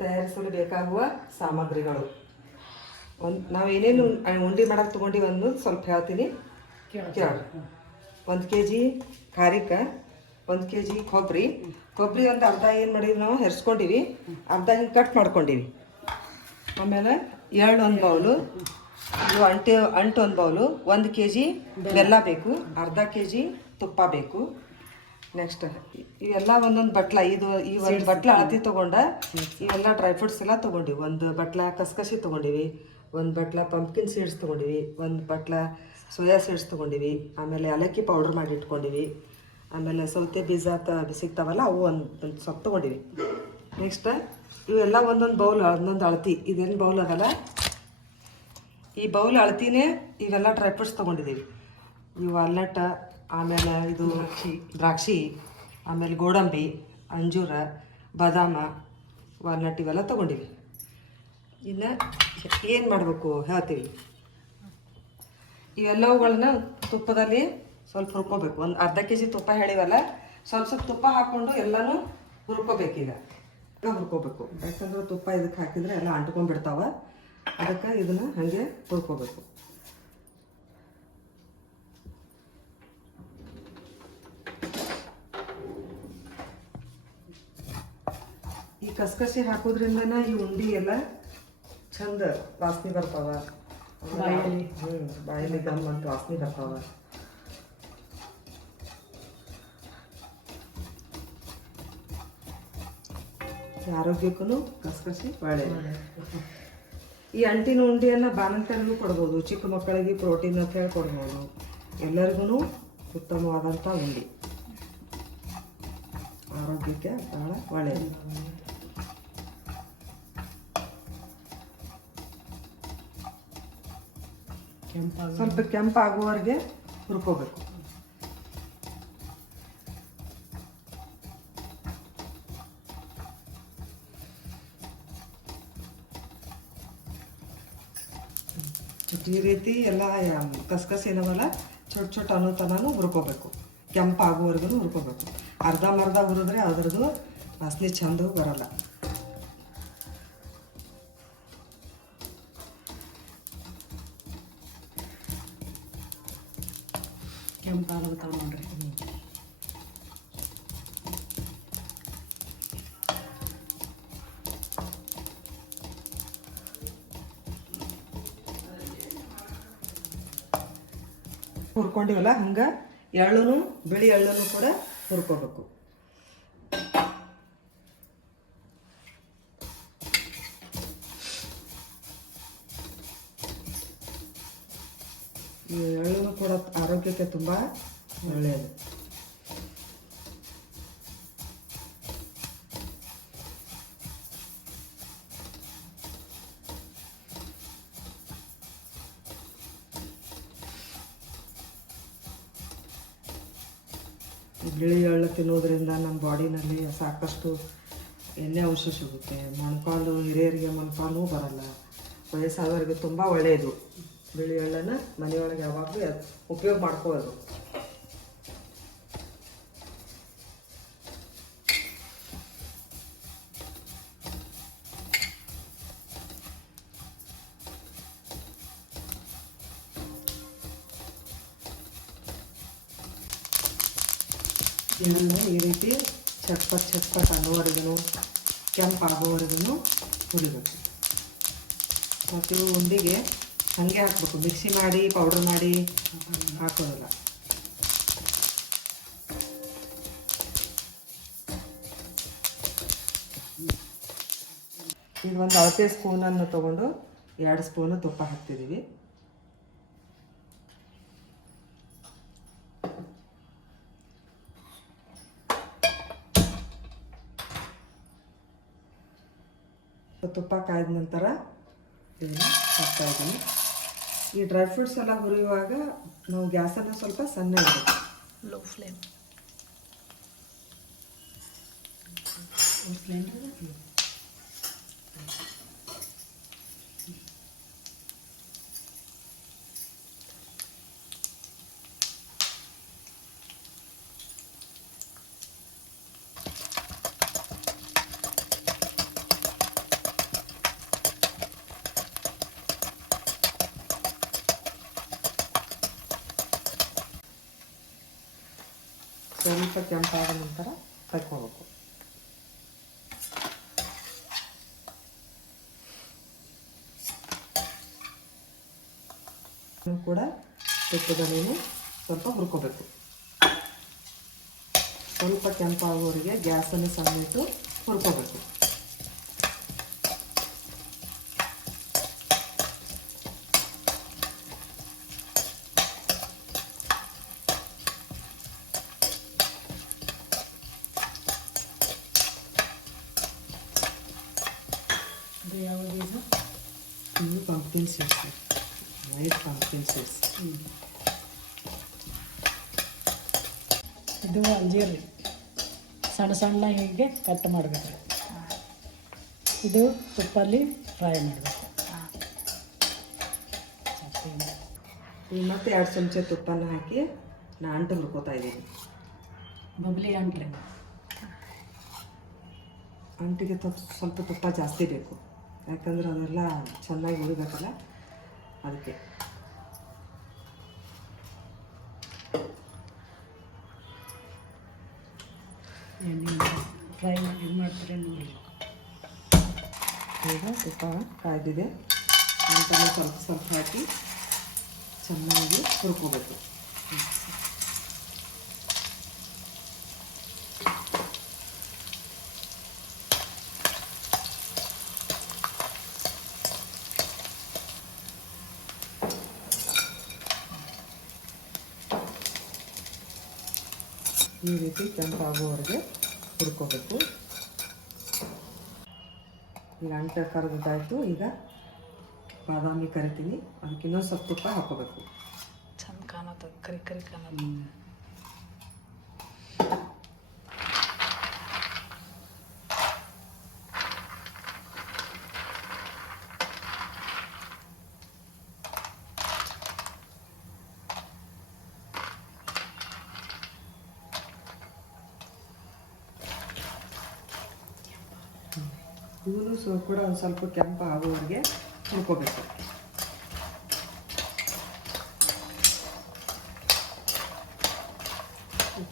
ತಯಾರಿಸಲು ಬೇಕಾಗುವ ಸಾಮಗ್ರಿಗಳು ನಾವು ಏನೇನು ಉಂಡೆ ಮಾಡಕ್ಕೆ ತೊಗೊಂಡಿವಿ ಅನ್ನೋದು ಸ್ವಲ್ಪ ಹೇಳ್ತೀನಿ ಕೇಳಿ. 1 kg ಖಾರಿಕ, 1 kg ಕೊಬ್ಬರಿ ಒಂದು ಅರ್ಧ ಏನು ಮಾಡಿವಿ ನಾವು ಹೆರ್ಸ್ಕೊಂಡಿವಿ, ಅರ್ಧ ಹಿಂಗೆ ಕಟ್ ಮಾಡ್ಕೊಂಡಿವಿ. ಆಮೇಲೆ ಎಳ್ಳು 1 ಬೌಲು, ಇದು ಅಂಟು 1 ಬೌಲು, 1 kg ಬೆಲ್ಲ ಬೇಕು, ಅರ್ಧ kg ತುಪ್ಪ ಬೇಕು. ನೆಕ್ಸ್ಟ್ ಇವೆಲ್ಲ ಒಂದೊಂದು ಬಟ್ಲ, ಈ ಒಂದು ಬಟ್ಲ ಅಳತಿ ತೊಗೊಂಡ ಇವೆಲ್ಲ ಡ್ರೈ ಫ್ರೂಟ್ಸ್ ಎಲ್ಲ ತೊಗೊಂಡಿವಿ. 1 ಬಟ್ಲ ಕಸ್ಕಸಿ ತೊಗೊಂಡಿವಿ, 1 ಬಟ್ಲ ಪಂಪ್ಕಿನ್ ಸೀಡ್ಸ್ ತೊಗೊಂಡಿವಿ, 1 ಬಟ್ಲ ಸೋಯಾ ಸೀಡ್ಸ್ ತೊಗೊಂಡಿವಿ. ಆಮೇಲೆ ಏಲಕ್ಕಿ ಪೌಡ್ರ್ ಮಾಡಿ ಇಟ್ಕೊಂಡಿವಿ. ಆಮೇಲೆ ಸೌತೆ ಬೀಜ ಸಿಗ್ತಾವಲ್ಲ ಅವು ಒಂದು ಸ್ವಲ್ಪ ತೊಗೊಂಡಿವಿ. ನೆಕ್ಸ್ಟ್ ಇವೆಲ್ಲ ಒಂದೊಂದು ಬೌಲ್, ಒಂದೊಂದು ಅಳತಿ. ಇದೇನು ಬೌಲ್ ಅದಲ್ಲ, ಈ ಬೌಲ್ ಅಳತಿನೇ ಇವೆಲ್ಲ ಡ್ರೈ ಫ್ರೂಟ್ಸ್ ತೊಗೊಂಡಿದ್ದೀವಿ. ಇವು ವಾಲ್ನಟ್, ಆಮೇಲೆ ಇದು ದ್ರಾಕ್ಷಿ, ಆಮೇಲೆ ಗೋಡಂಬಿ, ಅಂಜೂರ, ಬಾದಾಮ, ವಾಲ್ನಟ್ ಇವೆಲ್ಲ ತೊಗೊಂಡಿವಿ. ಇನ್ನು ಏನು ಮಾಡಬೇಕು ಹೇಳ್ತೀವಿ. ಇವೆಲ್ಲವುಗಳನ್ನ ತುಪ್ಪದಲ್ಲಿ ಸ್ವಲ್ಪ ಹುರ್ಕೋಬೇಕು. ಒಂದು ಅರ್ಧ kg ತುಪ್ಪ ಹೇಳಿವಲ್ಲ, ಸ್ವಲ್ಪ ತುಪ್ಪ ಹಾಕ್ಕೊಂಡು ಎಲ್ಲನೂ ಹುರ್ಕೋಬೇಕೀಗ. ಹುರ್ಕೋಬೇಕು, ಯಾಕಂದ್ರೆ ತುಪ್ಪ ಇದಕ್ಕೆ ಹಾಕಿದರೆ ಎಲ್ಲ ಅಂಟ್ಕೊಂಡ್ಬಿಡ್ತಾವ. ಅದಕ್ಕೆ ಇದನ್ನು ಹಾಗೆ ಹುರ್ಕೋಬೇಕು. ಈ ಕಸ್ಕಸಿ ಹಾಕೋದ್ರಿಂದನ ಈ ಉಂಡೆ ಎಲ್ಲ ಚಂದ ವಾಸನೆ ಬರ್ತಾವ. ಬಾಯಲ್ಲಿ ಗಮ್ ಅಂತ ವಾಸನೆ ಬರ್ತಾವ. ಆರೋಗ್ಯಕ್ಕೂ ಕಸ್ಕಸಿ ಒಳ್ಳೆಯದು. ಈ ಅಂಟಿನ ಉಂಡೆಯನ್ನು ಬಾಣಂತರಿಗೂ ಕೊಡ್ಬೋದು, ಚಿಕ್ಕ ಮಕ್ಕಳಿಗೆ ಪ್ರೋಟೀನ್ ಅಂತ ಹೇಳಿ ಕೊಡ್ಬೋದು. ಎಲ್ಲರಿಗೂ ಉತ್ತಮವಾದಂಥ ಉಂಡೆ, ಆರೋಗ್ಯಕ್ಕೆ ಬಹಳ ಒಳ್ಳೆಯದು. ಸ್ವಲ್ಪ ಕೆಂಪಾಗುವವರೆಗೆ ಹುರ್ಕೋಬೇಕು. ಈ ರೀತಿ ಎಲ್ಲ ಕಸ್ಕಸಿ ಏನವಲ್ಲ ಚೊಟ್ ಅನ್ನೋ ತನೂ ಹುರ್ಕೋಬೇಕು. ಕೆಂಪಾಗುವವರೆಗೂ ಹುರ್ಕೋಬೇಕು. ಅರ್ಧಂಬರ್ಧ ಹುರಿದ್ರೆ ಅದ್ರದ್ದು ವಾಸನೆ ಚಂದ ಬರಲ್ಲ. ಕೆಂಪಾಗ್ತಾವ ನೋಡ್ರಿ. ಹುರ್ಕೊಂಡಿವಲ್ಲ ಹಂಗೆ ಎಳ್ಳು, ಬಿಳಿ ಎಳ್ಳನ್ನು ಕೂಡ ಹುರ್ಕೋಬೇಕು. ಈ ಎಳ್ಳನ್ನು ಕೂಡ ಆರೋಗ್ಯಕ್ಕೆ ತುಂಬ ಒಳ್ಳೆಯದು. ಬಿಳಿ ಎಳ್ಳು ತಿನ್ನೋದ್ರಿಂದ ನಮ್ಮ ಬಾಡಿನಲ್ಲಿ ಸಾಕಷ್ಟು ಎಣ್ಣೆ ಅಂಶ ಸಿಗುತ್ತೆ. ಮೊಣಕಾಲು, ಹಿರಿಯರಿಗೆ ಮೊಣಕಾಲು ಬರಲ್ಲ. ವಯಸ್ಸಾದವರಿಗೆ ತುಂಬ ಒಳ್ಳೆಯದು. ಬಿಳಿ ಎಳ್ಳನ್ನು ಮನೆಯೊಳಗೆ ಯಾವಾಗಲೂ ಉಪಯೋಗ ಮಾಡ್ಕೋಬೋದು. ಇದನ್ನು ಈ ರೀತಿ ಚಟ್ಪಟ್ ಅನ್ನೋವರೆಗೂ, ಕೆಂಪಾಗೋವರೆಗೂ ಹುರಿಬೇಕು. ಮತ್ತು ಉಂಡೆಗೆ ಹಾಗೆ ಹಾಕಬೇಕು, ಮಿಕ್ಸಿ ಮಾಡಿ ಪೌಡ್ರ್ ಮಾಡಿ ಹಾಕೋದಿಲ್ಲ. ಈಗ ಒಂದು ಅಳತೆ ಸ್ಪೂನನ್ನು ತೊಗೊಂಡು 2 ಸ್ಪೂನು ತುಪ್ಪ ಹಾಕ್ತಿದ್ದೀವಿ. ತುಪ್ಪ ಕಾಯ್ದ ನಂತರ ಇದನ್ನು ಹಾಕ್ತಾ ಇದ್ದೀನಿ. ಈ ಡ್ರೈ ಫ್ರೂಟ್ಸ್ ಎಲ್ಲ ಹುರಿಯುವಾಗ ನಾವು ಗ್ಯಾಸನ್ನು ಸ್ವಲ್ಪ ಸಣ್ಣ ಇಡಬೇಕು, ಲೋ ಫ್ಲೇಮ್. ಸ್ವಲ್ಪ ಕೆಂಪಾದ ನಂತರ ತೆಕ್ಕೋಬೇಕು. ಕೂಡ ತುಪ್ಪದಲ್ಲಿನೇ ಸ್ವಲ್ಪ ಹುರ್ಕೋಬೇಕು. ಸ್ವಲ್ಪ ಕೆಂಪಾಗೋವರೆಗೆ ಗ್ಯಾಸನ್ನು ಸಣ್ಣಿಟ್ಟು ಹುರ್ಕೋಬೇಕು. ಇದು ಯಾವ ಬೀಜ? ಇದು pumpkin seeds, white pumpkin seeds. ಇದು ಅಂಜೀರಿ ಸಣ್ಣ ಸಣ್ಣ ಹೀಗೆ ಕಟ್ ಮಾಡಬೇಕು. ಇದು ತುಪ್ಪಲ್ಲಿ ಫ್ರೈ ಮಾಡಬೇಕು. ಈಗ ಮತ್ತೆ 2 ಚಮಚ ತುಪ್ಪನ ಹಾಕಿ ನಾನು ಅಂಟು ಹುರ್ಕೋತಾ ಇದ್ದೀನಿ. ಬಬ್ಲಿ ಅಂಟ್ರಿ. ಅಂಟಿಗೆ ಸ್ವಲ್ಪ ತುಪ್ಪ ಜಾಸ್ತಿ ಬೇಕು, ಯಾಕಂದ್ರೆ ಅದೆಲ್ಲ ಚೆನ್ನಾಗಿ ಉರಿಬೇಕಲ್ಲ, ಅದಕ್ಕೆ. ನೀವು ಫ್ರೈ ಇದು ಮಾಡ್ತೀರ ನೋಡಿ. ಈಗ ತುಪ್ಪ ಕಾಯ್ದಿದೆ, ಅಂಟನ್ನು ಸ್ವಲ್ಪ ಸ್ವಲ್ಪ ಹಾಕಿ ಚೆನ್ನಾಗಿ ಹುರ್ಕೋಬೇಕು. ಈ ರೀತಿ ಕೆಂಪಾಗುವವರೆಗೆ ಹುರ್ಕೋಬೇಕು. ಈಗ ಅಂಟು ಕರೆದಾಯಿತು. ಈಗ ಬಾದಾಮಿ ಕರಿತೀನಿ, ಅದಕ್ಕೆ ಇನ್ನೊಂದು ಸ್ವಲ್ಪ ತುಪ್ಪ ಹಾಕೋಬೇಕು. ಚಂದ ಕಾಣತ್ತದ, ಕರಿ ಕರಿ ಕಾಣತ್ತ. ಇವನು ಕೂಡ ಒಂದು ಸ್ವಲ್ಪ ಕೆಂಪು ಆಗೋವರೆಗೆ ಹುರ್ಕೋಬೇಕು.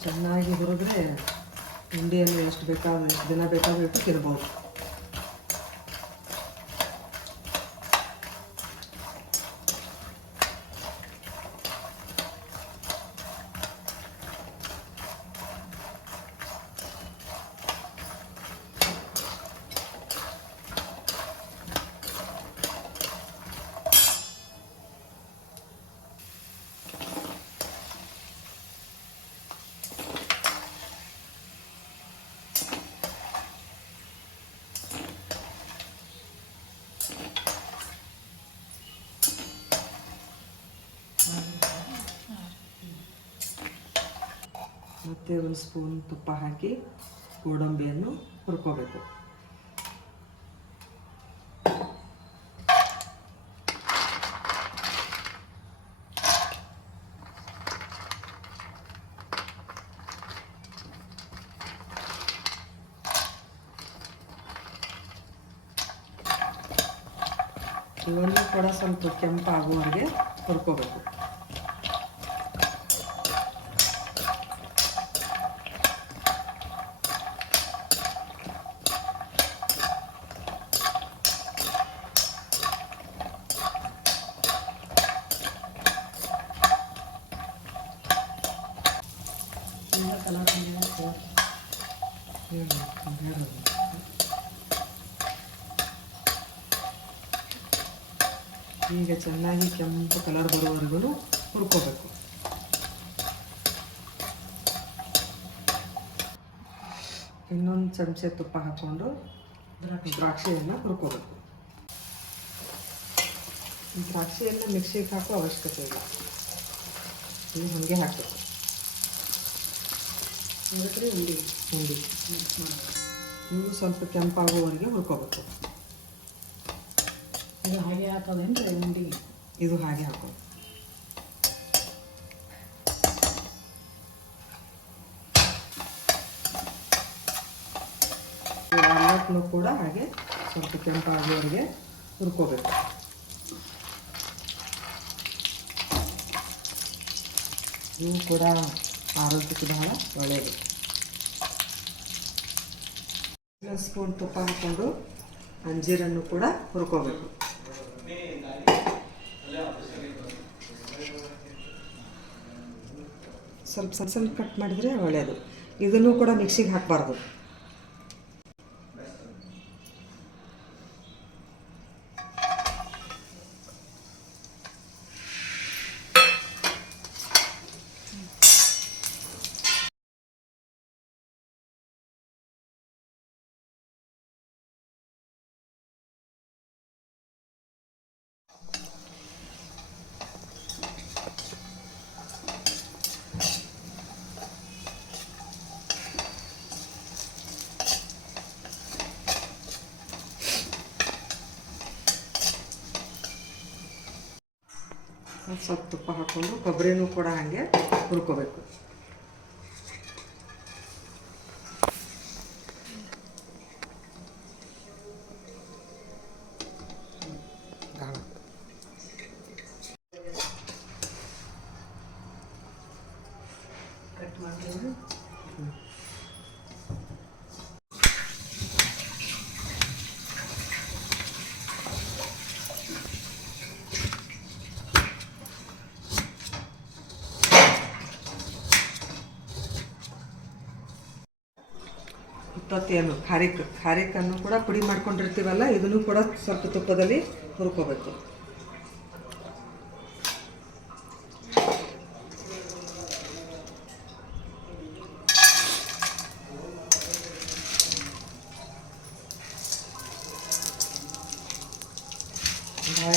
ಚೆನ್ನಾಗಿ ಹುರಿದ್ರೆ ಉಂಡೆಯನ್ನು ಎಷ್ಟು ಎಷ್ಟು ದಿನ ಬೇಕಾದರೂ ಇಟ್ಟು ತಿನ್ಬೋದು. ಮತ್ತು 1 ಸ್ಪೂನ್ ತುಪ್ಪ ಹಾಕಿ ಗೋಡಂಬಿಯನ್ನು ಹುರ್ಕೋಬೇಕು. ಇವನ್ನು ಕೂಡ ಸ್ವಲ್ಪ ಕೆಂಪಾಗುವವರೆಗೆ ಹುರ್ಕೋಬೇಕು. ಕಲರ್ ಈಗ ಚೆನ್ನಾಗಿ ಕೆಂಪು ಕಲರ್ ಬರೋವರೆಗೂ ಹುರ್ಕೋಬೇಕು. ಇನ್ನೊಂದು ಚಮಚೆ ತುಪ್ಪ ಹಾಕ್ಕೊಂಡು ದ್ರಾಕ್ಷಿಯನ್ನು ಹುರ್ಕೋಬೇಕು. ದ್ರಾಕ್ಷಿಯನ್ನು ಮಿಕ್ಸಿಗೆ ಹಾಕೋ ಅವಶ್ಯಕತೆ ಇಲ್ಲ, ಇದು ಹಾಗೆ ಹಾಕಬೇಕು. ಉಂಡಿ ಇವು ಸ್ವಲ್ಪ ಕೆಂಪಾಗುವವರೆಗೆ ಹುರ್ಕೋಬೇಕು. ಇದು ಹಾಗೆ ಹಾಕೋದೇನ್ರಿ ಉಂಡಿ? ಇದು ಹಾಗೆ ಹಾಕೋದು. ಎಲ್ಲಕ್ಕೂ ಕೂಡ ಹಾಗೆ ಸ್ವಲ್ಪ ಕೆಂಪಾಗುವವರೆಗೆ ಹುರ್ಕೋಬೇಕು. ಇವು ಕೂಡ ಆರೋಗ್ಯಕ್ಕೆ ಬಹಳ ಒಳ್ಳೆಯದು. 1 ಸ್ಪೂನ್ ತುಪ್ಪ ಹಾಕ್ಕೊಂಡು ಅಂಜೀರನ್ನು ಕೂಡ ಹುರ್ಕೋಬೇಕು. ಸ್ವಲ್ಪ ಸಣ್ಣ ಸಣ್ಣ ಕಟ್ ಮಾಡಿದರೆ ಒಳ್ಳೆಯದು. ಇದನ್ನು ಕೂಡ ಮಿಕ್ಸಿಗೆ ಹಾಕಬಾರ್ದು. ಸ್ವಲ್ಪ ತುಪ್ಪ ಹಾಕ್ಕೊಂಡು ಕೊಬ್ಬರಿನೂ ಕೂಡ ಹಾಗೆ ಹುರ್ಕೋಬೇಕು. ಕಟ್ ಮಾಡಿ ಉತ್ತತ್ತೆಯನ್ನು ಖಾರಿಕನ್ನು ಕೂಡ ಪುಡಿ ಮಾಡ್ಕೊಂಡಿರ್ತೀವಲ್ಲ, ಇದನ್ನು ಕೂಡ ಸ್ವಲ್ಪ ತುಪ್ಪದಲ್ಲಿ ಹುರ್ಕೋಬೇಕು.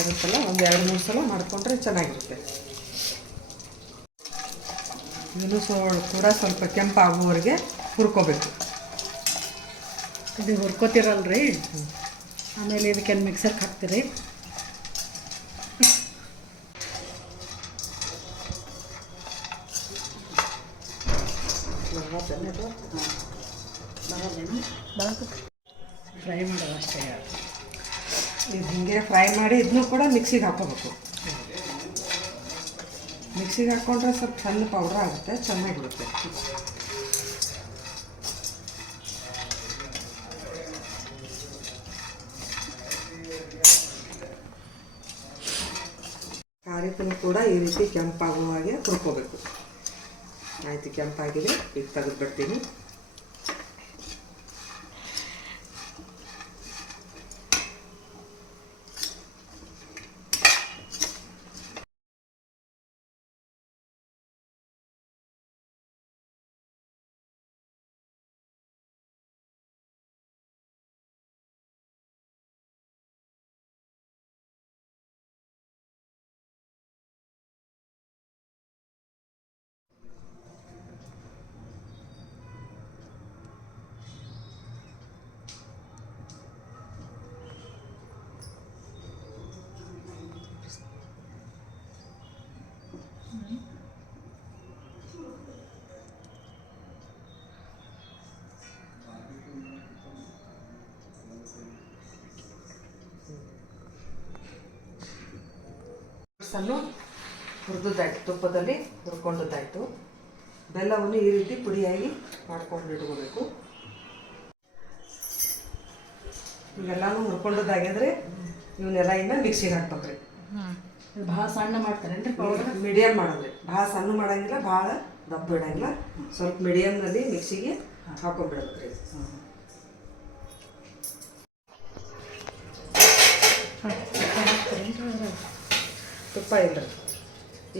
ಇರುತ್ತಲ್ಲ, ಒಂದು 2-3 ಸಲ ಮಾಡಿಕೊಂಡ್ರೆ ಚೆನ್ನಾಗಿರುತ್ತೆ. ಇದನ್ನು ಕೂಡ ಸ್ವಲ್ಪ ಕೆಂಪಾಗುವವರೆಗೆ ಹುರ್ಕೋಬೇಕು. ಇದು ಹುರ್ಕೋತಿರಲ್ರಿ, ಆಮೇಲೆ ಇದಕ್ಕೆ ಮಿಕ್ಸರ್ಗೆ ಹಾಕ್ತೀರಿ. ಫ್ರೈ ಮಾಡೋದು ಅಷ್ಟೇ. ಇದು ಹೀಗೆ ಫ್ರೈ ಮಾಡಿ ಇದನ್ನು ಕೂಡ ಮಿಕ್ಸಿಗೆ ಹಾಕೋಬೇಕು. ಮಿಕ್ಸಿಗೆ ಹಾಕ್ಕೊಂಡ್ರೆ ಸ್ವಲ್ಪ ಸಣ್ಣ ಪೌಡ್ರ್ ಆಗುತ್ತೆ, ಚೆನ್ನಾಗಿರುತ್ತೆ. ಖಾರಿಕನ್ನು ಕೂಡ ಈ ರೀತಿ ಕೆಂಪಾಗುವ ಹಾಗೆ ಹುರ್ಕೋಬೇಕು. ಆಯಿತು, ಕೆಂಪಾಗಿದೆ, ಈಗ ತೆಗೆದುಬಿಡ್ತೀನಿ. ಸಣ್ಣ ಹುರಿದಾಯ್ತು, ತುಪ್ಪದಲ್ಲಿ ಹುರ್ಕೊಂಡದ್ದಾಯಿತು. ಬೆಲ್ಲವನ್ನು ಈ ರೀತಿ ಪುಡಿಯಾಗಿ ಮಾಡ್ಕೊಂಡು ಇಟ್ಕೋಬೇಕು. ಇವೆಲ್ಲನೂ ಹುರ್ಕೊಂಡದ್ದಾಗಿದ್ರೆ ಇವನ್ನೆಲ್ಲ ಇನ್ನು ಮಿಕ್ಸಿಗೆ ಹಾಕ್ಬೇಕ್ರಿ. ಭಾಳ ಸಣ್ಣ ಮಾಡ್ತಾರೇನ್ರಿ ಪೌಡರ್? ಮೀಡಿಯಮ್ ಮಾಡೋದ್ರಿ, ಭಾಳ ಸಣ್ಣ ಮಾಡೋಂಗಿಲ್ಲ, ಭಾಳ ದಪ್ಪ ಇಡಂಗಿಲ್ಲ. ಸ್ವಲ್ಪ ಮೀಡಿಯಮ್ನಲ್ಲಿ ಮಿಕ್ಸಿಗೆ ಹಾಕೊಂಡ್ಬಿಡ್ಬೇಕ್ರಿ. ತುಪ್ಪ ಇಲ್ಲ.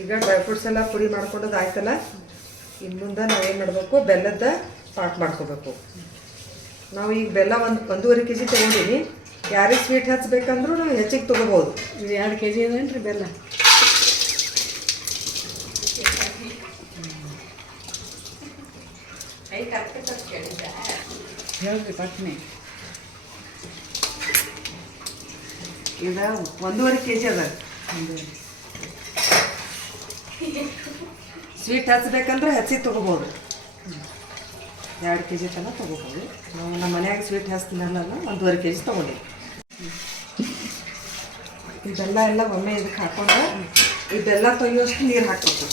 ಈಗ ಡ್ರೈ ಫ್ರೂಟ್ಸ್ ಎಲ್ಲ ಪುಡಿ ಮಾಡ್ಕೊಂಡದ್ದು ಆಯ್ತಲ್ಲ, ಇನ್ನು ಮುಂದೆ ನಾವೇನು ಮಾಡಬೇಕು, ಬೆಲ್ಲದ ಪಾಕ್ ಮಾಡ್ಕೋಬೇಕು. ನಾವು ಈಗ ಬೆಲ್ಲ 1.5 kg ತೊಗೊಂಡಿನಿ. ಯಾರಿಗೆ ಸ್ವೀಟ್ ಹಚ್ಬೇಕಂದ್ರೂ ನಾವು ಹೆಚ್ಚಿಗೆ ತೊಗೋಬೋದು. ಇದು 2 kg ಇದೇನ್ರಿ ಬೆಲ್ಲ? ಹೇಳ್ರಿ ಪಟ್ನೆ. ಈಗ 1.5 kg ಅದ. ಸ್ವೀಟ್ ಹಚ್ಬೇಕಂದ್ರೆ ಹೆಚ್ಚಿಗೆ ತೊಗೋಬೋದು. 2 kg ತನಕ ತೊಗೋಬೋದು. ನಾವು ನಮ್ಮ ಮನ್ಯಾಗ ಸ್ವೀಟ್ ಹಚ್ತಿನಲ್ಲ, 1.5 kg ತೊಗೊಂಡಿವಿ. ಈ ಬೆಲ್ಲ ಎಲ್ಲ ಒಮ್ಮೆ ಇದಕ್ಕೆ ಹಾಕೊಂಡ್ರೆ ಈ ಬೆಲ್ಲ ತೊಯ್ಯೋಷ್ಟು ನೀರು ಹಾಕ್ಬೇಕು.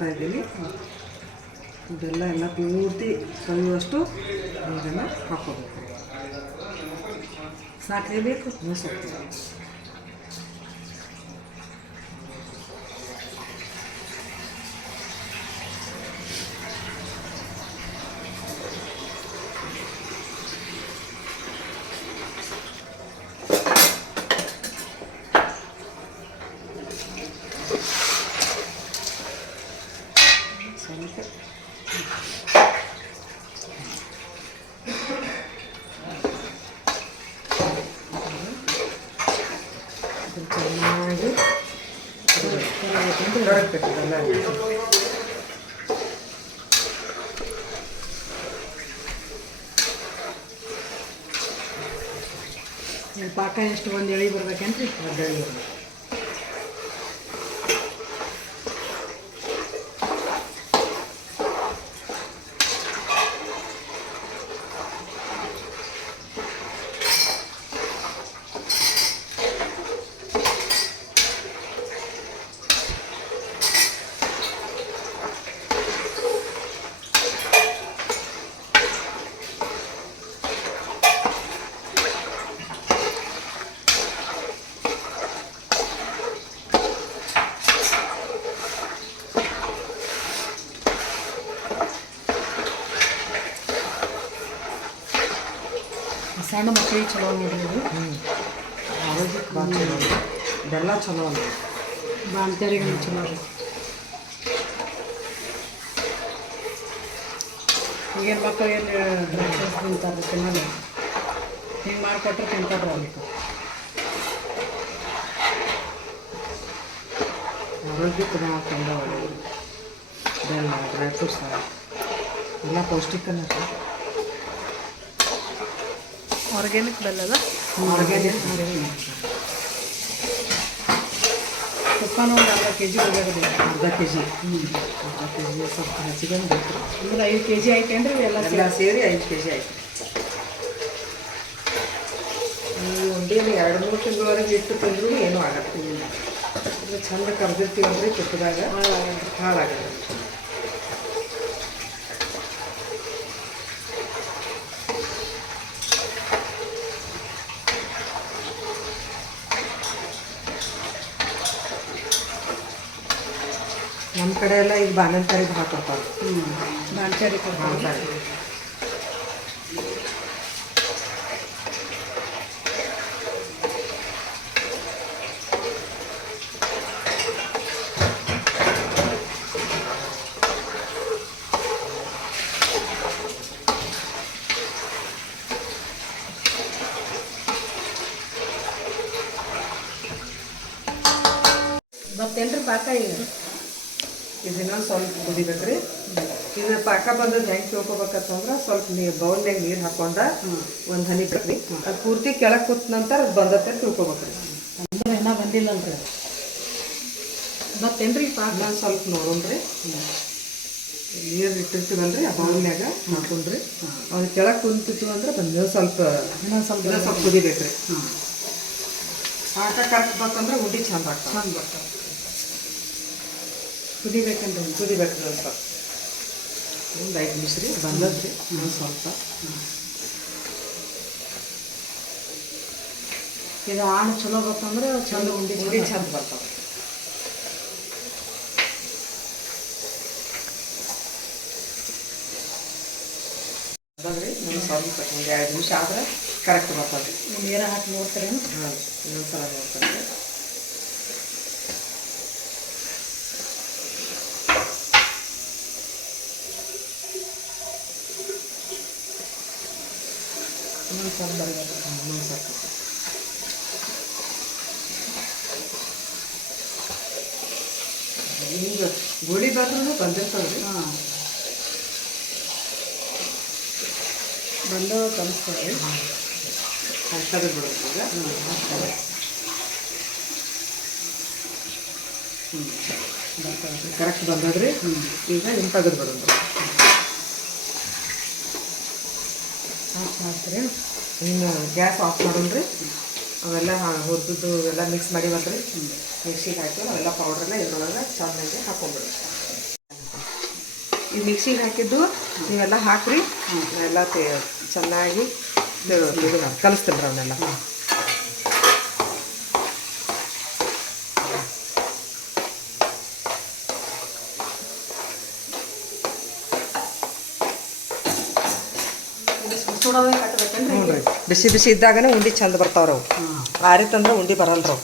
ಹಾಕ್ತಾಯಿದ್ದೀನಿ. ಬೆಲ್ಲ ಎಲ್ಲ ಪೂರ್ತಿ ಕಲಿಯುವಷ್ಟು ನೀರನ್ನು ಹಾಕ್ಕೋಬೇಕು. ಸಾಕಲೇಬೇಕು. ಸ್ವಲ್ಪ ಚೆನ್ನಾಗಿ ಕರಗಬೇಕಲ್ಲ. ಪಾಕ ಎಷ್ಟು ಒಂದು ಎಳೆ ಬರ್ಬೇಕೇನ್ರಿ? ಅದೆಲ್ಲ ಸಣ್ಣ ಮಕ್ಕಳಿಗೆ ಚಲೋ ನೋಡ್ರಿ ಇದು. ಆರೋಗ್ಯಕ್ಕೆ ಭಾಳ ಚಲೋ ಅಲ್ಲ, ಬೆಲ್ಲ ಚಲೋ ಅಲ್ಲ. ಬಾಣ್ತಿಯರಿಗೆ ಚಲೋ ರೀ. ಈಗಿನ ಮಕ್ಕಳು ಏನು ದ್ರಾಕ್ಷಿ ತಿಂತಾರೆ, ತಿನ್ನಲ್ಲ. ಹಿಂಗೆ ಮಾಡಿಕೊಟ್ರೆ ತಿಂತಾರೆ ಅವ್ರಿಗೆ. ಆರೋಗ್ಯಕ್ಕೆ ಭಾಳ ತುಂಬ ಒಳ್ಳೆಯದು. ಬೆಲ್ಲ, ಡ್ರೈ ಫ್ರೂಟ್ಸ್ ಎಲ್ಲ ಪೌಷ್ಟಿಕನ. ಆರ್ಗ್ಯಾನಿಕ್ ಬೆಲ್ಲದ ಆರ್ಗ್ಯಾನಿಕ್ ತುಪ್ಪನೂ ಒಂದು ಅರ್ಧ ಕೆ ಜಿ ಹೋಗ್ಯಾಗದು. ಅರ್ಧ ಕೆ ಜಿ ಸ್ವಲ್ಪ ಹೆಚ್ಚಿಗೆ ಬೇಕು. ಅಂದ್ರೆ 5 ಕೆ ಜಿ ಐತೇನ್ರಿ ಎಲ್ಲ ಎಲ್ಲ ಸೇರಿ 5 ಕೆ ಜಿ ಆಯ್ತು. ಈ ಉಂಡೆಯಲ್ಲಿ 2-3 ತಿಂಗಳವರೆಗೆ ಇಟ್ಟು ತಿಂದರೂ ಏನೂ ಆಗತ್ತಿಲ್ಲ. ಅಂದರೆ ಚಂದ ಕರೆದಿರ್ತೀವಂದ್ರೆ ತುಪ್ಪದಾಗ ಹಾಳಾಗಲ್ಲ. ನಮ್ಮ ಕಡೆ ಎಲ್ಲ ಈಗ ಬಾಣಂತರಿಗೆ ಹಾಕೊಡ್ತಾರೆ. ಬಾಣ್ತಿಯರಿಗೆ ಕೊಡ್ತಾರೆ. ಮತ್ತೇನ್ರಿ ಪಾಕ ಈಗ ಇದನ್ನ ಸ್ವಲ್ಪ ಕುದಿಬೇಕ್ರಿ. ಇದು ಪಾಕ ಬಂದದ್ದು ಹೆಂಗೆ ತಿಳ್ಕೊಬೇಕಂತಂದ್ರೆ ಸ್ವಲ್ಪ ಬೌಲ್ನಾಗ ನೀರು ಹಾಕೊಂಡ ಒಂದು ಹನಿ ಬೇಕ್ರಿ. ಅದು ಪೂರ್ತಿ ಕೆಳಗೆ ಕೂತ ನಂತರ ಅದು ಬಂದತ್ತೆ ತಿಳ್ಕೊಬೇಕ್ರಿ. ಅಂದ್ರೆ ಇನ್ನೂ ಬಂದಿಲ್ಲ ಅಲ್ರಿ. ಮತ್ತೇನ್ರಿ ಪಾಕ ಸ್ವಲ್ಪ ನೋಡೋಣ್ರಿ. ನೀರು ಇಟ್ಟಿರ್ತೀವಲ್ರಿ ಆ ಬೌಲ್ನಾಗ ಹಾಕೊಂಡ್ರಿ. ಅದು ಕೆಳಗೆ ಕುಂತಿತ್ತು ಅಂದ್ರೆ ಬಂದು ಇನ್ನೊಂದು ಸ್ವಲ್ಪ ಕುದಿಬೇಕ್ರಿ. ಪಾಕ ಕರೆಕ್ಟ್ ಬಂತಂದ್ರೆ ಉಂಡೆ ಚಂದ ಆಗ್ತದೆ. ಚಂದ ಬರ್ತಾವೆ. ಕುದಿಬೇಕಂದ್ರೆ ಕುದಿಬೇಕ್ರಿ. ಒಂದು ಸ್ವಲ್ಪ ಒಂದು 5 ನಿಮಿಷ ರೀ ಬಂದದ್ರಿ. ಒಂದು ಸ್ವಲ್ಪ ಇದು ಆಣ್ ಚಲೋ ಬರ್ತಂದ್ರೆ ಚಂದ ಉಂಡೆ ಚಂದ ಬರ್ತಾವೆ. ಬಂದ್ರಿ ಒಂದು ಸ್ವಲ್ಪ ಒಂದು 2 ನಿಮಿಷ ಆದ್ರೆ ಕರೆಕ್ಟ್ ಬರ್ತದೆ. ನೀರು ಹಾಕಿ ನೋಡ್ತಾರೇನು? ಹಾಂ, ಇನ್ನೊಂದು ಸಲ ನೋಡ್ತಾರೆ. ಇನ್ನೊಂದು ಸ್ವಲ್ಪ ಬರಬೇಕು. ಇನ್ನೊಂದು ಸ್ವಲ್ಪ ಈಗ ಗೋಳಿ ಬಾತ್ರೂನು ಬಂದಿರ್ತಾವ್ರಿ. ಹಾಂ, ಬಂದು ಕಲಿಸ್ತಾರೆ. ಕರೆಕ್ಟಾಗಿ ಬಿಡೋದು ಈಗ. ಬರ್ತದೆ. ಕರೆಕ್ಟ್ ಬಂದದ್ರಿ. ಈಗ ನಿಮ್ಮ ತೆಗೆದು ಬಿಡೋದು. ಆಫ್ ಮಾಡ್ತೀರಿ. ಇನ್ನು ಗ್ಯಾಸ್ ಆಫ್ ಮಾಡೋಣ್ರಿ. ಅವೆಲ್ಲ ಹುರಿದು ಎಲ್ಲ ಮಿಕ್ಸ್ ಮಾಡಿವಲ್ರಿ. ಮಿಕ್ಸಿಗೆ ಹಾಕಿ ಅವೆಲ್ಲ ಪೌಡ್ರೆಲ್ಲ ಇದ್ರೊಳಗೆ ಚೆನ್ನಾಗಿ ಹಾಕೊಂಡ್ಬಿಡ್ರಿ. ಈ ಮಿಕ್ಸಿಗೆ ಹಾಕಿದ್ದು ನೀವೆಲ್ಲ ಹಾಕ್ರಿ. ಎಲ್ಲ ಚೆನ್ನಾಗಿ ಇದು ಕಲಿಸ್ತೀನಿ ಅವನ್ನೆಲ್ಲ. ಸುಡೋದೇ ಕಟ್ಟಬೇಕೇನ್ರಿ? ಹ್ಞೂ ರೀ, ಬಿಸಿ ಬಿಸಿ ಇದ್ದಾಗನೇ ಉಂಡೆ ಚಂದ ಬರ್ತಾವ್ರಿ ಅವು. ಆರಿತಂದ್ರೆ ಉಂಡೆ ಬರಲ್ರಿ ಅವು.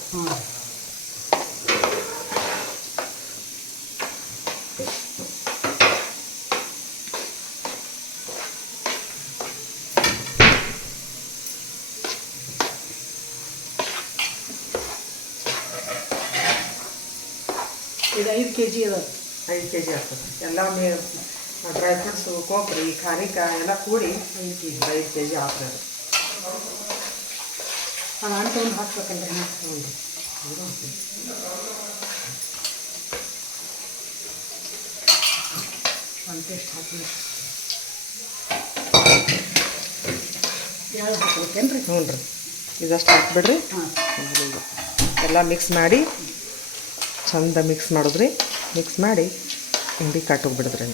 ಇದು 5 kg ಅದ. 5 kg ಆಗ್ತದೆ. ಎಲ್ಲ ಡ್ರೈ ಫ್ರೂಟ್ಸು, ಕೊಬ್ಬರಿ, ಖಾರಿಕ ಎಲ್ಲ ಕೂಡಿ 5 kg ಆಗ್ತದೆ ಅದು. ಅದು ಅಂಟು ಹಾಕ್ಬೇಕಲ್ರಿ? ಹ್ಞೂ ರೀ, ಒಂದು ಟೇಸ್ಟ್ ಹಾಕಿ ಯಾವ್ದು ಹಾಕ್ಬೇಕೇನ್ರಿ? ಹ್ಞೂ ರೀ, ಇದಷ್ಟು ಹಾಕ್ಬಿಡ್ರಿ. ಹಾಂ, ಎಲ್ಲ ಮಿಕ್ಸ್ ಮಾಡಿ ಚಂದ ಮಿಕ್ಸ್ ಮಾಡಿದ್ರಿ. ಮಿಕ್ಸ್ ಮಾಡಿ ಉಂಡೆ ಕಟ್ಟೋಗ್ಬಿಡಿದ್ರಿ.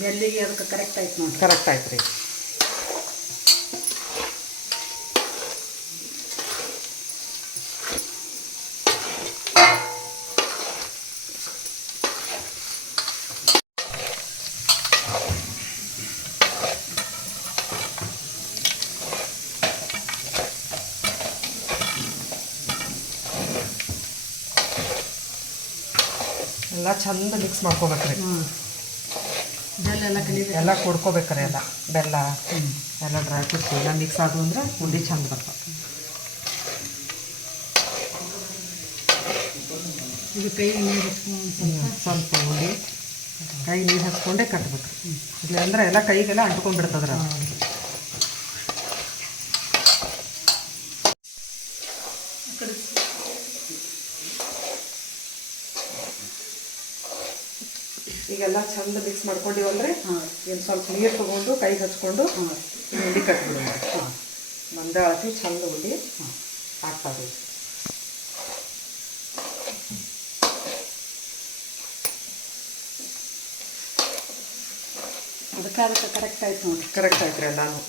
ಬೆಲ್ಲಿಗೆ ಅದಕ್ಕೆ ಕರೆಕ್ಟ್ ಆಯ್ತು ನೋಡಿ. ಕರೆಕ್ಟ್ ಆಯ್ತು ರೀ. ಎಲ್ಲ ಚಂದ ಮಿಕ್ಸ್ ಮಾಡ್ಕೋಬೇಕ್ರಿ. ಬೆಲ್ಲ ಎಲ್ಲ ಕಲಿಬೇಕು, ಎಲ್ಲ ಕೊಡ್ಕೋಬೇಕ್ರಿ. ಎಲ್ಲ ಬೆಲ್ಲ ಎಲ್ಲ ಡ್ರೈ ಫ್ರೂಟ್ಸ್ ಎಲ್ಲ ಮಿಕ್ಸ್ ಆದವು ಅಂದ್ರೆ ಉಂಡೆ ಚಂದ ಬರ್ತವೆ. ಇದು ಕೈ ನೀರು ಸ್ವಲ್ಪ ಉಂಡೆ ಕೈ ನೀರು ಹಚ್ಕೊಂಡೇ ಕಟ್ಬೇಕು. ಇಲ್ಲಾಂದ್ರೆ ಎಲ್ಲ ಕೈಗೆಲ್ಲ ಅಂಟ್ಕೊಂಡ್ಬಿಡ್ತದ್ರ. ಈಗೆಲ್ಲ ಚಂದ ಮಿಕ್ಸ್ ಮಾಡ್ಕೊಂಡಿವಂದ್ರೆ ಏನು ಸ್ವಲ್ಪ ನೀರು ತೊಗೊಂಡು ಕೈಗೆ ಹಚ್ಕೊಂಡು ಉಂಡೆ ಕಟ್ಬಿಡೋದು. ಮಂದ ಅಳತಿ ಚಂದ ಉಂಡೆ ಹಾಕ್ತಾರೆ. ಅದಕ್ಕೆ ಕರೆಕ್ಟ್ ಆಯ್ತು ನೋಡಿ. ಕರೆಕ್ಟ್ ಆಯ್ತು ರೀ ಎಲ್ಲಾನು.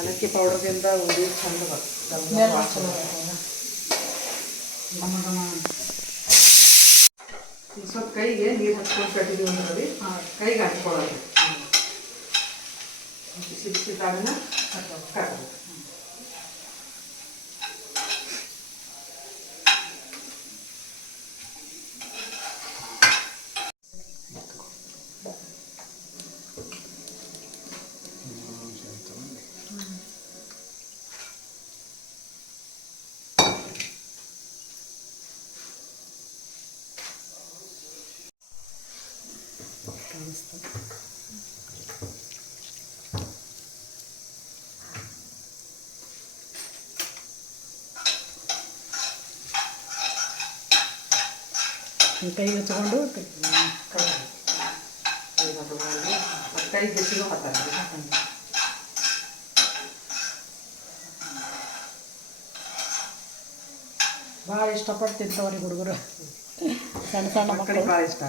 ಏಲಕ್ಕಿ ಪೌಡರ್ದಿಂದ ಉಂಡೆ ಚಂದ ಬರ್ತದೆ. ಸ್ವಲ್ಪ ಕೈಗೆ ನೀರು ಹಚ್ಕೊಂಡು ಕಟ್ಟಿದೀವಿ ಅಂದ್ರೆ ಕೈಗೆ ಹಚ್ಕೊಳ್ಳೋದು. ಬಿಸಿ ಬಿಸಿದಾಗನ ಕಟ್ಟಬೇಕು. ಕೈಗೆ ತಗೊಂಡು ಕೈ ಬಿಸಿನೂ ಹಾಕ್ತಾರೆ. ಭಾಳ ಇಷ್ಟಪಟ್ಟು ತಿಂತವ್ರಿ ಹುಡುಗರು. ಸಣ್ಣ ಸಣ್ಣ ಮಕ್ಕಳು ಭಾಳ ಇಷ್ಟ.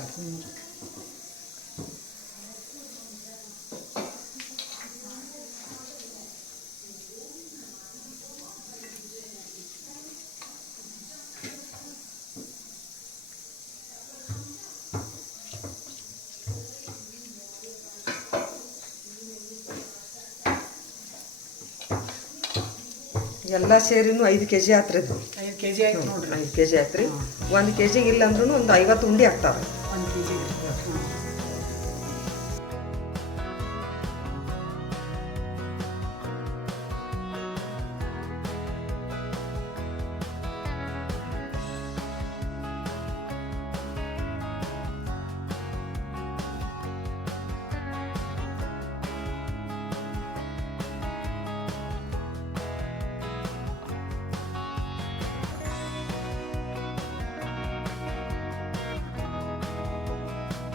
ಎಲ್ಲ ಸೇರಿನೂ 5 kg ಆತ್ರಿ. ಇದು 5 kg ಆಯ್ತು ನೋಡ್ರಿ. 5 kg ಆಯ್ತು ರೀ. 1 kg ಇಲ್ಲ ಅಂದ್ರೂ ಒಂದು 50 ಉಂಡೆ ಆಗ್ತಾವೆ. 1 kg.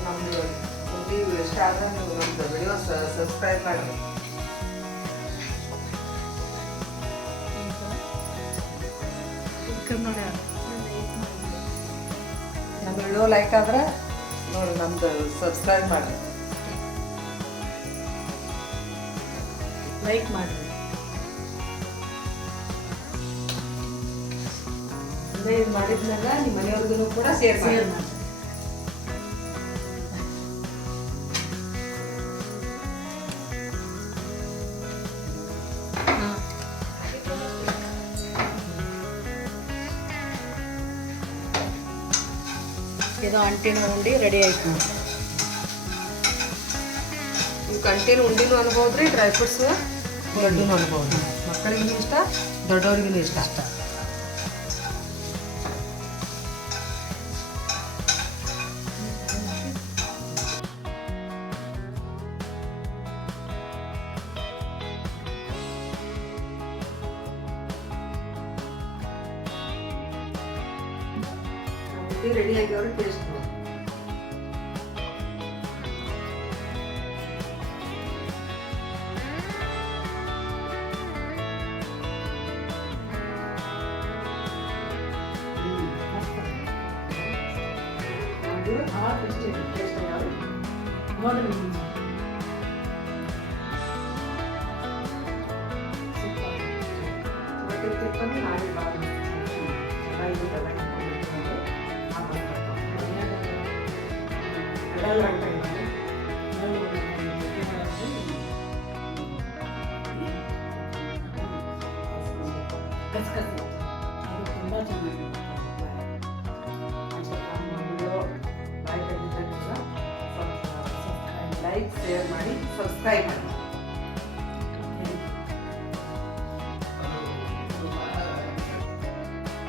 ನಮ್ಮದು ನೀವು ಇಷ್ಟ ಆದರೆ ನೀವು ನಮ್ಮದು ವಿಡಿಯೋ ಸಬ್ಸ್ಕ್ರೈಬ್ ಮಾಡಿ. ನಮ್ಮ ವಿಡಿಯೋ ಲೈಕ್ ಆದ್ರೆ ನೋಡಿ ನಮ್ದು ಸಬ್ಸ್ಕ್ರೈಬ್ ಮಾಡಿರಿ. ಲೈಕ್ ಮಾಡಿರಿ. ಅಂದರೆ ಇದು ಮಾಡಿದ್ಮೇಲೆ ನಿಮ್ಮ ಮನೆಯವ್ರಿಗೂ ಕೂಡ ಶೇರ್ ಮಾಡಿ. ಇದು ಅಂಟಿನ ಉಂಡಿ ರೆಡಿ ಆಯ್ತು ನೋಡಿ. ನೀವು ಕಂಟಿನ ಉಂಡಿನೂ ಅನ್ಬೋದು ರೀ, ಡ್ರೈ ಫ್ರೂಟ್ಸು ಲಡ್ಡುನೂ ಅನ್ಬೋದು. ಮಕ್ಕಳಿಗೂ ಇಷ್ಟ, ದೊಡ್ಡವ್ರಿಗೂ ಇಷ್ಟ. ರೆಡಿ ಆಗ್ಯವ್ರೆ, ಟೇಸ್ಟ್ ನೋಡಿ. ತುಂಬ ಚೆನ್ನಾಗಿದೆ. ಲೈಕ್ ಶೇರ್ ಮಾಡಿ ಸಬ್ಸ್ಕ್ರೈಬ್ ಮಾಡಿ.